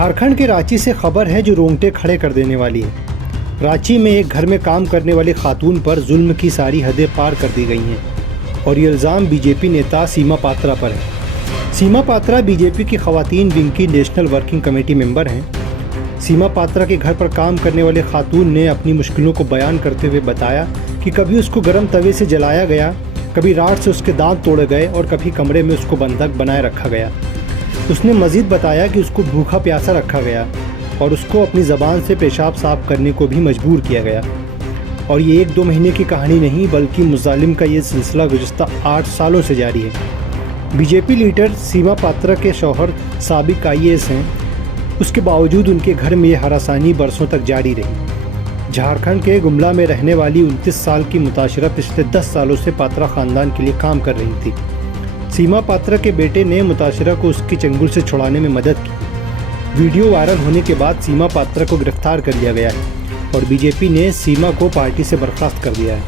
झारखंड के रांची से खबर है जो रोंगटे खड़े कर देने वाली है। रांची में एक घर में काम करने वाली खातून पर जुल्म की सारी हदें पार कर दी गई हैं और ये इल्ज़ाम बीजेपी नेता सीमा पात्रा पर है। सीमा पात्रा बीजेपी की खवातीन विंग की नेशनल वर्किंग कमेटी मेंबर हैं। सीमा पात्रा के घर पर काम करने वाली खातून ने अपनी मुश्किलों को बयान करते हुए बताया कि कभी उसको गर्म तवे से जलाया गया, कभी राड से उसके दांत तोड़े गए और कभी कमरे में उसको बंधक बनाए रखा गया। उसने मज़ीद बताया कि उसको भूखा प्यासा रखा गया और उसको अपनी ज़बान से पेशाब साफ करने को भी मजबूर किया गया। और ये 1-2 महीने की कहानी नहीं बल्कि मुज़ालिम का ये सिलसिला गुज़श्ता 8 सालों से जारी है। बीजेपी लीडर सीमा पात्रा के शौहर साबिक IAS हैं, उसके बावजूद उनके घर में ये हरासानी बरसों तक जारी रही। झारखंड के गुमला में रहने वाली 29 साल की मुताशिरा पिछले 10 सालों से पात्रा ख़ानदान के लिए काम कर रही थी। सीमा पात्रा के बेटे ने मुताशिरा को उसकी चंगुल से छुड़ाने में मदद की। वीडियो वायरल होने के बाद सीमा पात्रा को गिरफ्तार कर लिया गया है और बीजेपी ने सीमा को पार्टी से बर्खास्त कर दिया है।